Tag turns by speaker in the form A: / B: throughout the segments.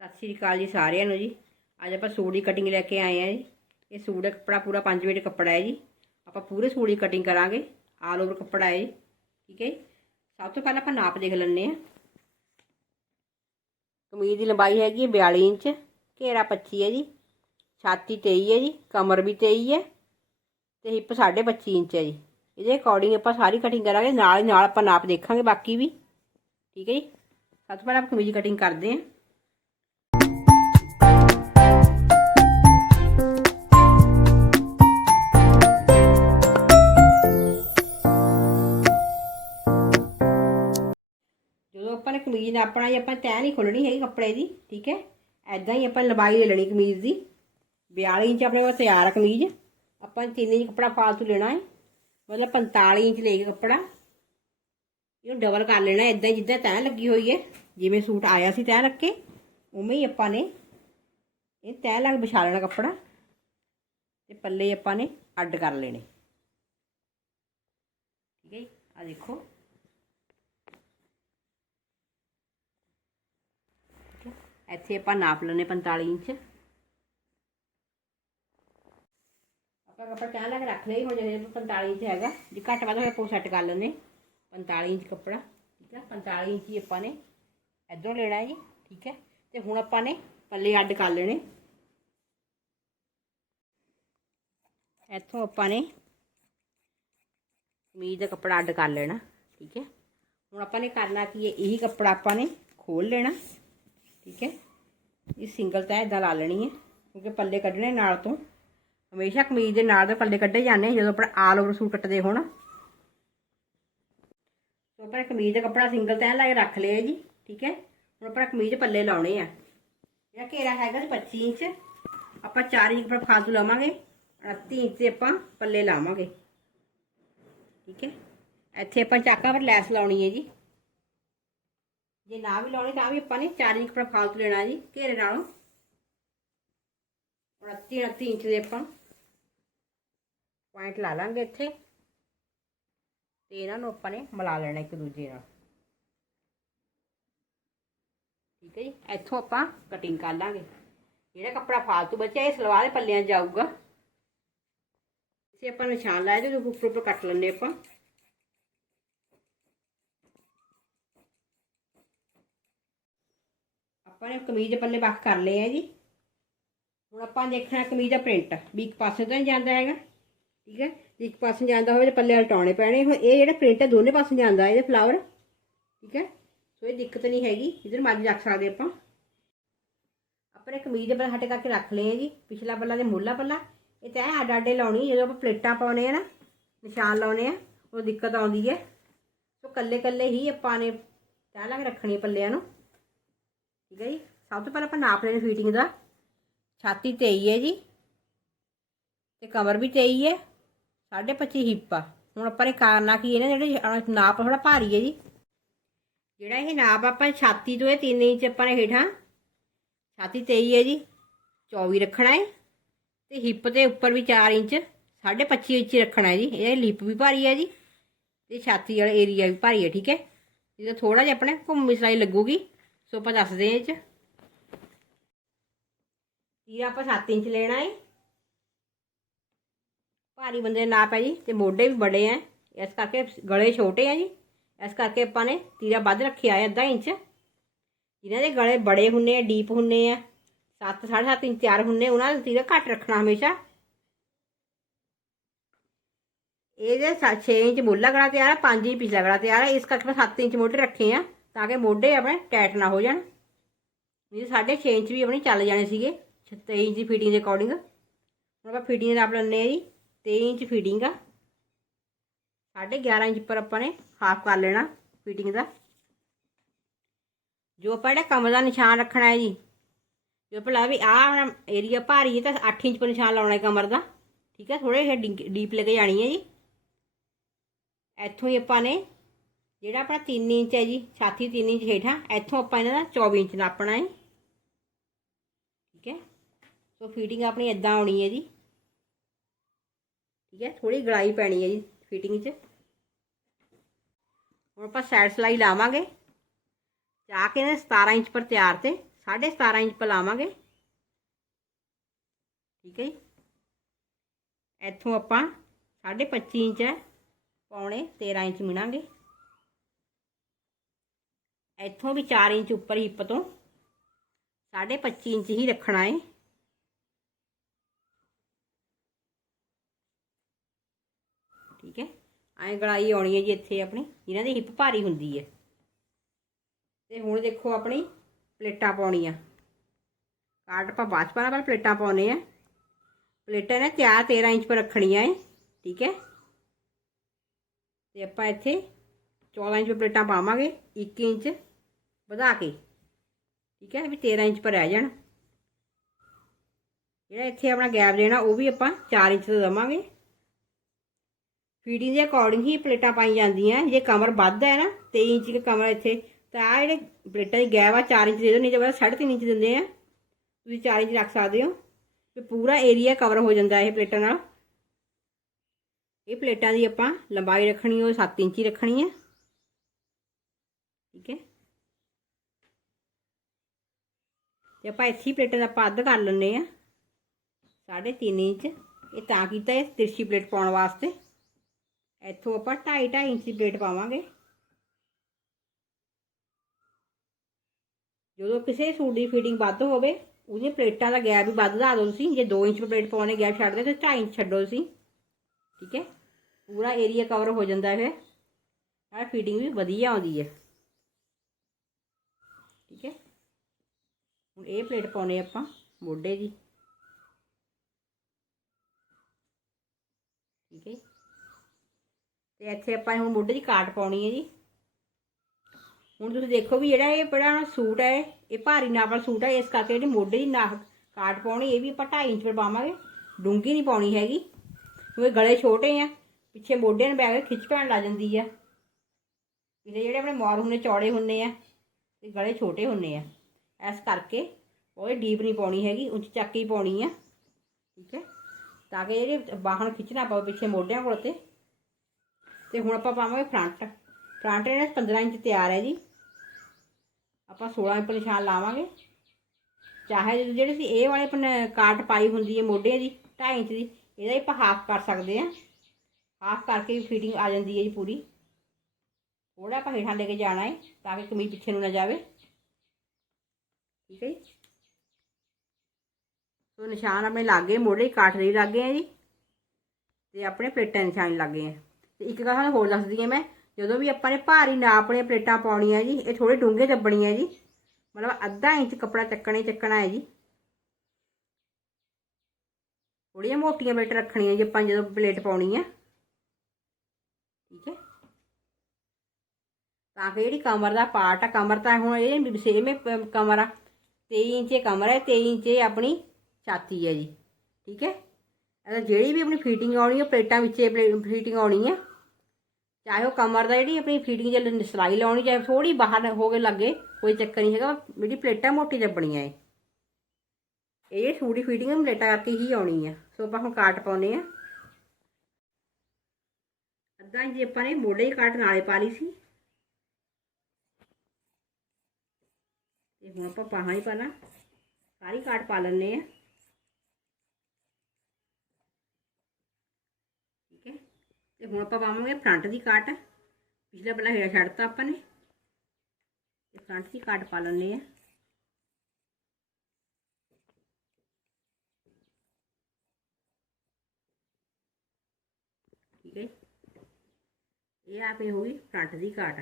A: ਸਤਿ ਸ਼੍ਰੀ ਅਕਾਲ ਜੀ ਸਾਰਿਆਂ ਨੂੰ ਜੀ। ਅੱਜ ਆਪਾਂ ਸੂਟ ਦੀ ਕਟਿੰਗ ਲੈ ਕੇ ਆਏ ਆ ਜੀ। ਇਹ ਸੂਟ ਦਾ ਕੱਪੜਾ ਪੂਰਾ 5 ਮੀਟਰ ਕੱਪੜਾ ਹੈ ਜੀ। ਆਪਾਂ ਪੂਰੇ ਸੂਟ ਦੀ ਕਟਿੰਗ ਕਰਾਂਗੇ। ਆਲ ਓਵਰ ਕੱਪੜਾ ਹੈ ਜੀ। ਠੀਕ ਹੈ ਜੀ। ਸਭ ਤੋਂ ਪਹਿਲਾਂ ਆਪਾਂ ਨਾਪ ਦੇਖ ਲੈਂਦੇ ਆ ਕਮੀਜ਼ ਦੀ ਲੰਬਾਈ ਹੈਗੀ ਹੈ 42 ਇੰਚ। ਘੇਰਾ 25 ਹੈ ਜੀ। ਛਾਤੀ 23 ਹੈ ਜੀ। ਕਮਰ ਵੀ 23 ਹੈ। ਤੇ ਹਿੱਪ 25 ਇੰਚ ਹੈ ਜੀ। ਇਹਦੇ ਅਕੋਰਡਿੰਗ ਆਪਾਂ ਸਾਰੀ ਕਟਿੰਗ ਕਰਾਂਗੇ। ਨਾਲ ਹੀ ਨਾਲ ਆਪਾਂ ਨਾਪ ਦੇਖਾਂਗੇ ਬਾਕੀ ਵੀ। ਠੀਕ ਹੈ ਜੀ। ਸਭ ਤੋਂ ਪਹਿਲਾਂ ਆਪਾਂ ਕਮੀਜ਼ ਦੀ ਕਟਿੰਗ ਕਰਦੇ ਹਾਂ। ਕਮੀਜ਼ ਨਾਪਣਾ ਜੀ ਆਪਾਂ ਤੈਅ ਨਹੀਂ ਖੋਲਣੀ ਹੈਗੀ ਕੱਪੜੇ ਦੀ, ਠੀਕ ਹੈ? ਐਦਾਂ ਹੀ ਆਪਾਂ ਲੰਬਾਈ ਲੈ ਲੈਣੀ ਕਮੀਜ਼ ਦੀ। 42 ਇੰਚ ਆਪਣੇ ਕੋਲ ਤਿਆਰ ਹੈ ਕਮੀਜ਼। ਆਪਾਂ 3 ਇੰਚ ਕੱਪੜਾ ਫਾਲਤੂ ਲੈਣਾ ਹੈ। ਮਤਲਬ 45 ਇੰਚ ਲੈ ਕੇ ਕੱਪੜਾ। ਇਹਨੂੰ ਡਬਲ ਕਰ ਲੈਣਾ ਐਦਾਂ ਜਿੱਦਾਂ ਤੈਅ ਲੱਗੀ ਹੋਈ ਹੈ। ਜਿਵੇਂ ਸੂਟ ਆਇਆ ਸੀ ਤੈਅ ਲੱਗ ਕੇ ਉਵੇਂ ਹੀ ਆਪਾਂ ਨੇ ਇਹ ਤੈਅ ਲੱਗ ਵਿਛਾ ਲੈਣਾ ਕੱਪੜਾ। ਤੇ ਪੱਲੇ ਆਪਾਂ ਨੇ ਅੱਡ ਕਰ ਲੈਣੇ। ਠੀਕ ਹੈ ਜੀ? ਆ ਦੇਖੋ। ਇੱਥੇ ਆਪਾਂ ਨਾਪ ਲੈਣੇ 45 ਇੰਚ। ਆਪਾਂ ਕੱਪੜਾ ਚਾਹ ਲਾ ਕੇ ਰੱਖ ਲਈ ਹੋ ਜਿਹੜੇ 45 ਇੰਚ ਹੈਗਾ, ਜੇ ਘੱਟ ਵੱਧ ਹੋਇਆ ਆਪਾਂ ਸੈੱਟ ਕਰ ਲੈਂਦੇ 45 ਇੰਚ ਕੱਪੜਾ, ਠੀਕ ਹੈ 45 ਇੰਚ ਹੀ ਆਪਾਂ ਨੇ ਇਧਰੋਂ ਲੈਣਾ ਜੀ, ਠੀਕ ਹੈ ਤੇ ਹੁਣ ਆਪਾਂ ਨੇ ਪੱਲੇ ਅੱਡ ਕਰ ਲੈਣੇ। ਇੱਥੋਂ ਆਪਾਂ ਨੇ ਕਮੀਜ਼ ਦਾ ਕੱਪੜਾ ਅੱਡ ਕਰ ਲੈਣਾ, ਠੀਕ ਹੈ ਹੁਣ ਆਪਾਂ ਨੇ ਕਰਨਾ ਕੀ ਹੈ, ਇਹੀ ਕੱਪੜਾ ਆਪਾਂ ਨੇ ਖੋਲ ਲੈਣਾ। ਠੀਕ ਹੈ? ਇਹ ਸਿੰਗਲ ਤੈਅ ਇਦਾਂ ਲਾ ਲੈਣੀ ਹੈ, ਕਿਉਂਕਿ ਪੱਲੇ ਕੱਢਣੇ ਨਾਲ ਤੋਂ। ਹਮੇਸ਼ਾ ਕਮੀਜ਼ ਦੇ ਨਾਲ ਦੇ ਪੱਲੇ ਕੱਢੇ ਜਾਂਦੇ ਜਦੋਂ ਆਪਣਾ ਆਲ ਓਵਰ ਸੂਟ ਕੱਟਦੇ ਹੋਣ। ਸੋ ਆਪਾਂ ਕਮੀਜ਼ ਦਾ ਕੱਪੜਾ ਸਿੰਗਲ ਤੈਅ ਲਾ ਕੇ ਰੱਖ ਲਿਆ ਜੀ, ਠੀਕ ਹੈ? ਹੁਣ ਆਪਾਂ ਕਮੀਜ਼ ਪੱਲੇ ਲਾਉਣੇ ਆ। ਜਿਹੜਾ ਘੇਰਾ ਹੈਗਾ ਜੀ 25 ਇੰਚ, ਆਪਾਂ 4 ਇੰਚ ਪਰ ਫਾਲਤੂ ਲਾਵਾਂਗੇ 38 ਇੰਚ ਤੇ ਆਪਾਂ ਪੱਲੇ ਲਾਵਾਂਗੇ। ਠੀਕ ਹੈ? ਇੱਥੇ ਆਪਾਂ ਚਾਕਾ ਪਰ ਲੈਸ ਲਾਉਣੀ ਹੈ ਜੀ। ਜੇ ਨਾ ਵੀ ਲਾਉਣੀ ਤਾਂ ਵੀ ਆਪਾਂ ਨੇ 4 ਇੰਚ ਪਰ ਫਾਲਤੂ ਲੈਣਾ ਜੀ, ਘੇਰੇ ਨਾਲੋਂ। 29 29 ਇੰਚ ਦੇ ਆਪਾਂ ਪੁਆਇੰਟ ਲਾ ਲਾਂਗੇ ਇੱਥੇ। ਤੇ ਇਹਨਾਂ ਨੂੰ ਆਪਾਂ ਨੇ ਮਿਲਾ ਲੈਣਾ ਇੱਕ ਦੂਜੇ ਨਾਲ। ਠੀਕ ਹੈ ਜੀ, ਇੱਥੋਂ ਆਪਾਂ ਕਟਿੰਗ ਕਰ ਲਾਂਗੇ। ਜਿਹੜਾ ਕੱਪੜਾ ਫਾਲਤੂ ਬਚਿਆ, ਇਹ ਸਲਵਾਰ ਦੇ ਪੱਲਿਆਂ 'ਚ ਜਾਊਗਾ। ਇਸੇ ਆਪਾਂ ਨਿਸ਼ਾਨ ਲਾਇਆ ਤੇ ਉੱਪਰ ਉੱਪਰ ਕੱਟ ਲੈਣੇ ਆਪਾਂ। ਆਪਾਂ ਨੇ ਕਮੀਜ਼ ਦੇ ਪੱਲੇ ਵੱਖ ਕਰ ਲਏ ਆ ਜੀ। ਹੁਣ ਆਪਾਂ ਦੇਖਣਾ ਕਮੀਜ਼ ਦਾ ਪ੍ਰਿੰਟ ਵੀ ਇੱਕ ਪਾਸੇ ਤਾਂ ਨਹੀਂ ਜਾਂਦਾ ਹੈਗਾ, ਠੀਕ ਹੈ? ਜੇ ਇੱਕ ਪਾਸੇ ਜਾਂਦਾ ਹੋਵੇ ਤਾਂ ਪੱਲੇ ਉਲਟਾਉਣੇ ਪੈਣੇ। ਹੁਣ ਇਹ ਜਿਹੜਾ ਪ੍ਰਿੰਟ ਹੈ ਦੋਨੇ ਪਾਸੇ ਜਾਂਦਾ ਇਹਦੇ ਫਲਾਵਰ ਠੀਕ ਹੈ? ਸੋ ਇਹ ਦਿੱਕਤ ਨਹੀਂ ਹੈਗੀ ਇਧਰ ਮਰਜ਼ੀ ਰੱਖ ਸਕਦੇ ਆਪਾਂ। ਆਪਾਂ ਨੇ ਕਮੀਜ਼ ਦੇ ਪੱਲੇ ਹਟੇ ਕਰਕੇ ਰੱਖ ਲਏ ਆ ਜੀ, ਪਿਛਲਾ ਪੱਲਾ ਤੇ ਮੁੱਲਾ ਪੱਲਾ। ਇਹ ਤਾਂ ਅੱਡ ਅੱਡੇ ਲਾਉਣੀ ਜਦੋਂ ਆਪਾਂ ਪਲੇਟਾਂ ਪਾਉਣੇ ਆ ਨਾ, ਨਿਸ਼ਾਨ ਲਾਉਣੇ ਆ ਉਹ ਦਿੱਕਤ ਆਉਂਦੀ ਹੈ। ਸੋ ਕੱਲੇ ਕੱਲੇ ਹੀ ਆਪਾਂ ਨੇ ਤੈਅ ਲਾ ਕੇ ਰੱਖਣੀ ਪੱਲਿਆਂ ਨੂੰ। ਠੀਕ ਹੈ ਜੀ? ਸਭ ਤੋਂ ਪਹਿਲਾਂ ਆਪਾਂ ਨਾਪ ਲੈਣੀ ਫਿਟਿੰਗ ਦਾ। ਛਾਤੀ 23 ਹੈ ਜੀ। ਤੇ ਕਮਰ ਵੀ 23 ਹੈ। 25 ਹਿੱਪ ਆ। ਹੁਣ ਆਪਾਂ ਨੇ ਕਰਨਾ ਕੀ ਹੈ ਨਾ, ਜਿਹੜੇ ਨਾਪ ਥੋੜਾ ਭਾਰੀ ਹੈ ਜੀ। ਜਿਹੜਾ ਇਹ ਨਾਪ ਆਪਾਂ ਛਾਤੀ ਤੋਂ ਇਹ 3 ਇੰਚ ਆਪਾਂ ਨੇ ਹੇਠਾਂ। ਛਾਤੀ 23 ਹੈ ਜੀ। 24 ਰੱਖਣਾ ਹੈ। ਤੇ ਹਿੱਪ ਦੇ ਉੱਪਰ ਵੀ 4 ਇੰਚ 25 ਇੰਚ ਰੱਖਣਾ ਹੈ ਜੀ। ਇਹ ਲਿਪ ਵੀ ਭਾਰੀ ਹੈ ਜੀ। ਤੇ ਛਾਤੀ ਵਾਲਾ ਏਰੀਆ ਵੀ ਭਾਰੀ ਹੈ, ਠੀਕ ਹੈ। ਇਹਦਾ ਥੋੜਾ ਜਿਹਾ ਆਪਣੇ ਘੁੰਮੀ ਸਲਾਈ ਲੱਗੂਗੀ। ਸੋ ਆਪਾਂ ਦੱਸਦੇ ਹਾਂ ਇਹ ਚ ਤੀਰਾ ਆਪਾਂ 7 ਇੰਚ ਲੈਣਾ ਹੈ ਭਾਰੀ ਬੰਦੇ ਦਾ ਨਾਪ ਹੈ ਜੀ ਤੇ ਮੋਢੇ ਵੀ ਬੜੇ ਆ ਇਸ ਕਰਕੇ ਗਲੇ ਛੋਟੇ ਆ ਜੀ। ਇਸ ਕਰਕੇ ਆਪਾਂ ਨੇ ਤੀਰਾ ਵੱਧ ਰੱਖਿਆ ਹੈ ਅੱਧਾ ਇੰਚ। ਜਿਨ੍ਹਾਂ ਦੇ ਗਲੇ ਬੜੇ ਹੁੰਨੇ ਆ ਡੀਪ ਹੁੰਨੇ ਆ 7 7.5 ਇੰਚ ਤਿਆਰ ਹੁੰਨੇ, ਉਹਨਾਂ ਦਾ ਤੀਰਾ ਘੱਟ ਰੱਖਣਾ ਹਮੇਸ਼ਾ। ਇਹਦੇ 6 ਇੰਚ ਮੁੱਲਾ ਗਲਾ ਤਿਆਰ ਆ 5 ਇੰਚ ਪਿਛਲਾ ਗਲਾ ਤਿਆਰ ਆ, ਇਸ ਕਰਕੇ ਮੈਂ 7 ਇੰਚ ਮੋਢੇ ਰੱਖੇ ਆ। ਤਾਂ ਕਿ ਮੋਢੇ ਆਪਣੇ ਟਾਈਟ ਨਾ ਹੋ ਜਾਣ। ਨਹੀਂ 6.5 ਇੰਚ ਵੀ ਆਪਣੇ ਚੱਲ ਜਾਣੇ ਸੀਗੇ 23 ਇੰਚ ਦੀ ਫਿਟਿੰਗ ਦੇ ਅਕੋਰਡਿੰਗ ਹੁਣ ਆਪਾਂ ਫਿਟਿੰਗ ਨਾਪ ਲੈਂਦੇ ਆ ਜੀ 23 ਇੰਚ ਫਿਟਿੰਗ ਆ। 11.5 ਇੰਚ ਪਰ ਆਪਾਂ ਨੇ ਹਾਫ ਕਰ ਲੈਣਾ ਫਿਟਿੰਗ ਦਾ। ਜੋ ਆਪਾਂ ਜਿਹੜਾ ਕਮਰ ਦਾ ਨਿਸ਼ਾਨ ਰੱਖਣਾ ਹੈ ਜੀ, ਜੋ ਭਲਾ ਵੀ ਆਹ ਆਪਣਾ ਏਰੀਆ ਭਾਰੀ ਹੈ ਤਾਂ 8 ਇੰਚ ਪਰ ਨਿਸ਼ਾਨ ਲਾਉਣਾ ਹੈ ਕਮਰ ਦਾ। ਠੀਕ ਹੈ ਥੋੜੇ ਜਿਹਾ ਡੀਪ ਲੈ ਕੇ ਜਾਣੀ ਹੈ ਜੀ। ਇੱਥੋਂ ਹੀ ਆਪਾਂ ਨੇ ਜਿਹੜਾ ਆਪਣਾ 3 ਇੰਚ ਹੈ ਜੀ, ਛਾਤੀ 3 ਇੰਚ ਹੇਠਾਂ, ਇੱਥੋਂ ਆਪਾਂ ਇਹਨਾਂ ਦਾ 24 ਇੰਚ ਨਾਪਣਾ ਹੈ। ਠੀਕ ਹੈ? ਸੋ ਫਿਟਿੰਗ ਆਪਣੀ ਇਦਾਂ ਆਉਣੀ ਹੈ ਜੀ। ਠੀਕ ਹੈ? ਥੋੜੀ ਗਲਾਈ ਪੈਣੀ ਹੈ ਜੀ ਫਿਟਿੰਗ 'ਚ। ਹੁਣ ਆਪਾਂ ਸਾਈਡ ਸਲਾਈ ਲਾਵਾਂਗੇ। ਜਾ ਕੇ ਨੇ 17 ਇੰਚ ਪਰ ਤਿਆਰ ਤੇ 17.5 ਇੰਚ ਪਰ ਲਾਵਾਂਗੇ। ਠੀਕ ਹੈ ਜੀ? ਇੱਥੋਂ ਆਪਾਂ 25 ਇੰਚ ਹੈ, ਪੌਣੇ 13 ਇੰਚ ਮਿਣਾਂਗੇ। ਇੱਥੋਂ ਵੀ 4 ਇੰਚ ਉੱਪਰ ਹਿੱਪ ਤੋਂ 25 ਇੰਚ ਹੀ ਰੱਖਣਾ ਹੈ ਠੀਕ ਹੈ? ਐਂ ਗਲਾਈ ਆਉਣੀ ਹੈ ਜੀ ਇੱਥੇ ਆਪਣੀ ਇਹਨਾਂ ਦੀ ਹਿੱਪ ਭਾਰੀ ਹੁੰਦੀ ਹੈ। ਤੇ ਹੁਣ ਦੇਖੋ ਆਪਣੀ ਪਲੇਟਾਂ ਪਾਉਣੀਆਂ। ਕਾਟ ਆਪਾਂ ਬਾਅਦ ਪਾਣਾ ਪਰ ਪਲੇਟਾਂ ਪਾਉਣੇ ਆ। ਪਲੇਟਾਂ ਨੇ ਤਿਆਰ 13 ਇੰਚ ਪਰ ਰੱਖਣੀਆਂ ਹੈ ਠੀਕ ਹੈ? ਤੇ ਆਪਾਂ ਇੱਥੇ 14 ਇੰਚ ਪਲੇਟਾਂ ਪਾਵਾਂਗੇ 1 ਇੰਚ। ਵਧਾ ਕੇ। ਠੀਕ ਹੈ, ਵੀ 13 ਇੰਚ ਪਰ ਰਹਿ ਜਾਣ। ਜਿਹੜਾ ਇੱਥੇ ਆਪਣਾ ਗੈਪ ਦੇਣਾ, ਉਹ ਵੀ ਆਪਾਂ 4 ਇੰਚ ਤੋਂ ਦਵਾਂਗੇ। ਫੀਡਿੰਗ ਦੇ ਅਕੋਰਡਿੰਗ ਹੀ ਪਲੇਟਾਂ ਪਾਈ ਜਾਂਦੀਆਂ। ਜੇ ਕਮਰ ਵੱਧ ਹੈ ਨਾ 23 ਇੰਚ ਦੀ ਕਮਰ ਇੱਥੇ, ਤਾਂ ਆਹ ਜਿਹੜੇ ਪਲੇਟਾਂ ਦੀ ਗੈਪ ਆ 4 ਇੰਚ ਦੇ ਦਿਓ, ਨਹੀਂ ਤਾਂ ਬਸ 3.5 ਇੰਚ ਦਿੰਦੇ ਆ। ਤੁਸੀਂ 4 ਇੰਚ ਰੱਖ ਸਕਦੇ ਹੋ। ਤੇ ਪੂਰਾ ਏਰੀਆ ਕਵਰ ਹੋ ਜਾਂਦਾ ਇਹ ਪਲੇਟਾਂ ਨਾਲ। ਇਹ ਪਲੇਟਾਂ ਦੀ ਆਪਾਂ ਲੰਬਾਈ ਰੱਖਣੀ ਉਹ 7 ਇੰਚ ਹੀ ਰੱਖਣੀ ਹੈ ਠੀਕ ਹੈ। ਤੇ ਆਪਾਂ ਇੱਥੇ ਪਲੇਟਾਂ ਦਾ ਆਪਾਂ ਅੱਧ ਕਰ ਲੈਂਦੇ ਆ 3.5 ਇੰਚ, ਇਹ ਤਾਂ ਕੀਤਾ ਇਹ ਤਿਰਛੀ ਪਲੇਟ ਪਾਉਣ ਵਾਸਤੇ। ਇੱਥੋਂ ਆਪਾਂ 2.5 2.5 ਇੰਚ ਦੀ ਪਲੇਟ ਪਾਵਾਂਗੇ। ਜਦੋਂ ਕਿਸੇ ਸੂਟ ਦੀ ਫਿਟਿੰਗ ਵੱਧ ਹੋਵੇ, ਉਹਦੀਆਂ ਪਲੇਟਾਂ ਦਾ ਗੈਪ ਵੀ ਵੱਧ ਵਧਾ ਦਿਓ ਤੁਸੀਂ। ਜੇ 2 ਇੰਚ ਪਲੇਟ ਪਾਉਣੇ ਗੈਪ ਛੱਡਦੇ ਤਾਂ 2.5 ਇੰਚ ਛੱਡੋ ਤੁਸੀਂ। ਠੀਕ ਹੈ? ਪੂਰਾ ਏਰੀਆ ਕਵਰ ਹੋ ਜਾਂਦਾ ਹੈ ਨਾਲ ਫਿਟਿੰਗ ਵੀ ਵਧੀਆ ਆਉਂਦੀ ਹੈ। ਠੀਕ ਹੈ? ਹੁਣ ਇਹ ਪਲੇਟ ਪਾਉਣੇ ਆਪਾਂ, ਮੋਢੇ ਦੀ। ਠੀਕ ਹੈ ਤੇ ਇੱਥੇ ਆਪਾਂ ਹੁਣ ਮੋਢੇ ਦੀ ਕਾਟ ਪਾਉਣੀ ਹੈ ਜੀ। ਹੁਣ ਤੁਸੀਂ ਦੇਖੋ ਵੀ ਜਿਹੜਾ ਇਹ ਬੜਾ ਸੂਟ ਹੈ, ਇਹ ਭਾਰੀ ਨਾਪ ਵਾਲਾ ਸੂਟ ਹੈ, ਇਸ ਕਰਕੇ ਜਿਹੜੀ ਮੋਢੇ ਦੀ ਨਾਪ ਕਾਟ ਪਾਉਣੀ, ਇਹ ਵੀ ਆਪਾਂ 2.5 ਇੰਚ ਪਰ ਪਾਵਾਂਗੇ। ਡੂੰਗੀ ਨਹੀਂ ਪਾਉਣੀ ਹੈਗੀ, ਕਿਉਂਕਿ ਗਲੇ ਛੋਟੇ ਆ, ਪਿੱਛੇ ਮੋਢਿਆਂ ਨੂੰ ਬੈਗ ਖਿੱਚ ਪੈਣ ਲੱਗ ਜਾਂਦੀ ਆ। ਇਹਦੇ ਜਿਹੜੇ ਆਪਣੇ ਮੌਰ ਹੁੰਦੇ, ਚੌੜੇ ਹੁੰਦੇ ਆ ਤੇ ਗਲੇ ਛੋਟੇ ਹੁੰਦੇ ਆ। ਇਸ ਕਰਕੇ ਉਹ ਡੀਪ ਨਹੀਂ ਪਾਉਣੀ ਹੈਗੀ ਉੱਚ ਚੱਕ ਹੀ ਪਾਉਣੀ ਆ। ਠੀਕ ਹੈ? ਤਾਂ ਕਿ ਜਿਹੜੇ ਬਾਹਣ ਖਿੱਚਣਾ ਪਵੇ ਪਿੱਛੇ ਮੋਢਿਆਂ ਕੋਲ ਤੇ। ਤੇ ਹੁਣ ਆਪਾਂ ਪਾਵਾਂਗੇ ਫਰੰਟ। ਫਰੰਟ ਇਹਦਾ 15 ਇੰਚ ਤਿਆਰ ਹੈ ਜੀ। ਆਪਾਂ 16 ਇੰਚ ਨਿਸ਼ਾਨ ਲਾਵਾਂਗੇ। ਚਾਹੇ ਜਿਹੜੇ ਸੀ ਇਹ ਵਾਲੇ ਪਨ ਕਾਟ ਪਾਈ ਹੁੰਦੀ ਹੈ ਮੋਢੇ ਦੀ 2.5 ਇੰਚ ਦੀ, ਇਹਦਾ ਹੀ ਆਪਾਂ ਹਾਫ ਕਰ ਸਕਦੇ ਹਾਂ। ਹਾਫ ਕਰਕੇ ਵੀ ਫਿਟਿੰਗ ਆ ਜਾਂਦੀ ਹੈ ਜੀ ਪੂਰੀ। ਥੋੜਾ ਆਪਾਂ ਹੇਠਾਂ ਲੈ ਕੇ ਜਾਣਾ ਹੈ, ਤਾਂ ਕਿ ਕਮੀਜ਼ ਪਿੱਛੇ ਨੂੰ ਨਾ ਜਾਵੇ। ਠੀਕ ਹੈ ਜੀ? ਸੋ ਨਿਸ਼ਾਨ ਆਪਣੇ ਲਾਗੇ ਮੋਢੇ ਕਾਠ ਕਾਟ ਦੇ ਲੱਗੇ ਆ ਜੀ। ਤੇ ਆਪਣੇ ਪਲੇਟਾਂ ਦੇ ਨਿਸ਼ਾਨ ਲੱਗੇ ਆ ਤੇ ਇੱਕ ਗੱਲ ਤੁਹਾਨੂੰ ਹੋਰ ਦੱਸਦੀ ਹਾਂ ਮੈਂ, ਜਦੋਂ ਵੀ ਆਪਾਂ ਨੇ ਭਾਰੀ ਨਾਪ ਆਪਣੀਆਂ ਪਲੇਟਾਂ ਪਾਉਣੀਆਂ ਜੀ, ਇਹ ਥੋੜੇ ਡੂੰਘੇ ਦੱਬਣੀਆਂ ਜੀ। ਮਤਲਬ ਅੱਧਾ ਇੰਚ ਕੱਪੜਾ ਚੱਕਣੇ ਚੱਕਣਾ ਹੈ ਜੀ। ਥੋੜੀਆਂ ਮੋਟੀਆਂ ਪਲੇਟ ਰੱਖਣੀਆਂ ਜੀ ਆਪਾਂ ਜਦੋਂ ਪਲੇਟ ਪਾਉਣੀ ਆ ਠੀਕ ਹੈ? ਤਾਂ ਕਿ ਜਿਹੜੀ ਕਮਰ ਦਾ ਪਾਰਟ ਆ, ਕਮਰ ਤਾਂ ਹੁਣ ਇਹ ਸੇਮ ਕਮਰ ਆ। 23 ਇੰਚ ਕਮਰ ਹੈ 23 ਇੰਚ ਆਪਣੀ ਛਾਤੀ ਹੈ ਜੀ, ਠੀਕ ਹੈ? ਇਹਦਾ ਜਿਹੜੀ ਵੀ ਆਪਣੀ ਫਿਟਿੰਗ ਆਉਣੀ ਹੈ ਪਲੇਟਾਂ ਵਿੱਚ ਫਿਟਿੰਗ ਆਉਣੀ ਹੈ ਚਾਹੇ ਉਹ ਕਮਰ ਦਾ ਜਿਹੜੀ ਆਪਣੀ ਫਿਟਿੰਗ ਜੇ ਸਿਲਾਈ ਲਾਉਣੀ, ਚਾਹੇ ਥੋੜੀ ਬਾਹਰ ਹੋ ਕੇ ਲੱਗੇ, ਕੋਈ ਚੱਕਰ ਨਹੀਂ ਹੈਗਾ, ਜਿਹੜੀ ਪਲੇਟਾਂ ਮੋਟੀ ਦੱਬਣੀਆਂ ਏ ਇਹ ਥੋੜੀ ਫਿਟਿੰਗ ਪਲੇਟਾਂ ਕਰਕੇ ਹੀ ਆਉਣੀ ਆ। ਸੋ ਆਪਾਂ ਹੁਣ ਕਾਟ ਪਾਉਨੇ ਆ। ਅੱਧਾ ਇੰਚ ਆਪਾਂ ਨੇ ਮੋਢੇ ਦੀ ਕਾਟ ਨਾਲੇ ਪਾ ਲਈ ਸੀ। ਤੇ ਹੁਣ ਆਪਾਂ ਪਾਹਾਂ ਹੀ ਪਾਣਾ। ਸਾਰੀ ਕਾਟ ਪਾ ਲੈਣੇ ਆ ਠੀਕ ਹੈ। ਤੇ ਹੁਣ ਆਪਾਂ ਪਾਵਾਂਗੇ ਫਰੰਟ ਦੀ ਕਾਟ। ਪਿਛਲਾ ਪਹਿਲਾਂ ਹੇਠ ਛੱਡਤਾ ਆਪਾਂ ਨੇ। ਤੇ ਫਰੰਟ ਦੀ ਕਾਟ ਪਾ ਲੈਣੇ ਆ ਠੀਕ ਹੈ। ਇਹ ਆਪੇ ਹੋ ਗਈ ਫਰੰਟ ਦੀ ਕਾਟ।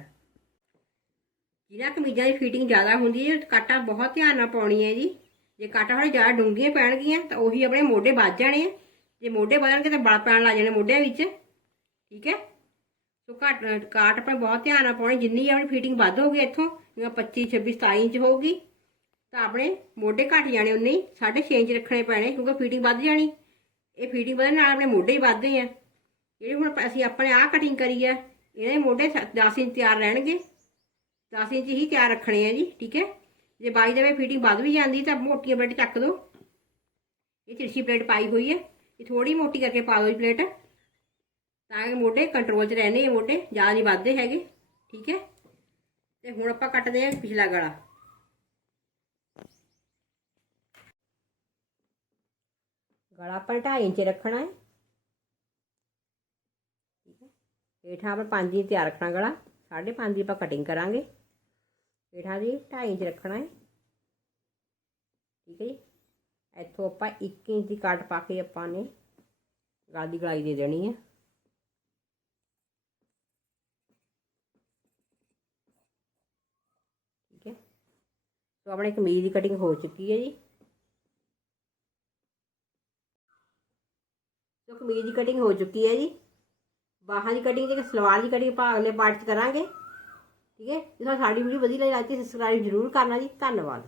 A: ਜਿਹਨਾਂ ਕਮੀਜ਼ਾਂ ਦੀ ਫਿਟਿੰਗ ਜ਼ਿਆਦਾ ਹੁੰਦੀ ਹੈ, ਕਾਟਾ ਬਹੁਤ ਧਿਆਨ ਨਾਲ ਪਾਉਣੀ ਹੈ ਜੀ। ਜੇ ਕਾਟਾ ਥੋੜਾ ਜ਼ਿਆਦਾ ਡੂੰਘੀਆਂ ਪੈਣਗੀਆਂ, ਤਾਂ ਉਹੀ ਆਪਣੇ ਮੋਢੇ ਵੱਜ ਜਾਣੇ ਆ। ਜੇ ਮੋਢੇ ਵਧਣਗੇ ਤਾਂ ਬਲ ਪੈਣ ਲੱਗ ਜਾਣੇ ਮੋਢਿਆਂ ਵਿੱਚ। ਠੀਕ ਹੈ? ਸੋ ਘੱਟ, ਕਾਟ ਆਪਾਂ ਬਹੁਤ ਧਿਆਨ ਨਾਲ ਪਾਉਣੀ। ਜਿੰਨੀ ਆਪਣੀ ਫਿਟਿੰਗ ਵੱਧ ਹੋਊਗੀ ਇੱਥੋਂ, ਜਿਵੇਂ 25 26 27 ਇੰਚ ਹੋਊਗੀ, ਤਾਂ ਆਪਣੇ ਮੋਢੇ ਘਟ ਜਾਣੇ, ਉਨੇ ਹੀ 6.5 ਇੰਚ ਰੱਖਣੇ ਪੈਣੇ, ਕਿਉਂਕਿ ਫਿਟਿੰਗ ਵੱਧ ਜਾਣੀ। ਇਹ ਫਿਟਿੰਗ ਵਧਣ ਨਾਲ ਆਪਣੇ ਮੋਢੇ ਹੀ ਵੱਧਦੇ ਆ। ਜਿਹੜੇ ਹੁਣ ਅਸੀਂ ਆਪਣੇ ਆਹ ਕਟਿੰਗ ਕਰੀ ਆ, ਇਹਦੇ ਮੋਢੇ 10 ਇੰਚ ਤਿਆਰ ਰਹਿਣਗੇ। 10 ਇੰਚ ਹੀ ਤਿਆਰ ਰੱਖਣੇ ਆ ਜੀ, ਠੀਕ ਹੈ? ਜੇ ਬਾਈ ਦੇ ਵੇ ਫਿਟਿੰਗ ਵੱਧ ਵੀ ਜਾਂਦੀ ਤਾਂ ਮੋਟੀ ਪਲੇਟ ਚੱਕ ਦਿਓ ਇਹ ਤਿਰਛੀ ਪਲੇਟ ਪਾਈ ਹੋਈ ਹੈ। ਇਹ ਥੋੜੀ ਮੋਟੀ ਕਰਕੇ ਪਾ ਦਿਓ ਜੀ ਪਲੇਟ ਤਾਂ ਕਿ ਮੋਢੇ ਕੰਟਰੋਲ 'ਚ ਰਹਿਣੇ ਇਹ ਮੋਢੇ ਜ਼ਿਆਦਾ ਨਹੀਂ ਵੱਧਦੇ ਹੈਗੇ, ਠੀਕ ਹੈ? ਤੇ ਹੁਣ ਆਪਾਂ ਕੱਟਦੇ ਹਾਂ ਪਿਛਲਾ ਗਲਾ। ਗਲਾ ਆਪਾਂ 2.5 ਇੰਚ ਰੱਖਣਾ ਹੈ। ਠੀਕ ਹੈ? ਹੇਠਾਂ ਆਪਾਂ 5 ਇੰਚ ਤਿਆਰ ਰੱਖਣਾ ਗਲਾ। 5.5 ਦੀ ਆਪਾਂ ਕਟਿੰਗ ਕਰਾਂਗੇ ਹੇਠਾਂ ਦੀ 2.5 ਇੰਚ ਰੱਖਣਾ ਹੈ ਠੀਕ ਹੈ ਜੀ ਇੱਥੋਂ ਆਪਾਂ 1 ਇੰਚ ਦੀ ਕੱਟ ਪਾ ਕੇ ਆਪਾਂ ਨੇ ਗਲ ਦੀ ਗਲਾਈ ਦੇ ਦੇਣੀ ਹੈ ਠੀਕ ਹੈ ਸੋ ਆਪਣੇ ਕਮੀਜ਼ ਦੀ ਕਟਿੰਗ ਹੋ ਚੁੱਕੀ ਹੈ ਜੀ ਸੋ ਕਮੀਜ਼ ਦੀ ਕਟਿੰਗ ਹੋ ਚੁੱਕੀ ਹੈ ਜੀ ਬਾਹਾਂ ਦੀ ਕਟਿੰਗ ਤੇ ਸਲਵਾਰ ਦੀ ਕਟਿੰਗ ਆਪਾਂ ਅਗਲੇ ਪਾਰਟ 'ਚ ਕਰਾਂਗੇ। ਠੀਕ ਹੈ? ਜੇ ਸਾਡੀ ਵੀਡੀਓ ਵਧੀਆ ਲੱਗੀ ਤਾਂ ਸਬਸਕ੍ਰਾਈਬ ਜ਼ਰੂਰ ਕਰਨਾ ਜੀ। ਧੰਨਵਾਦ।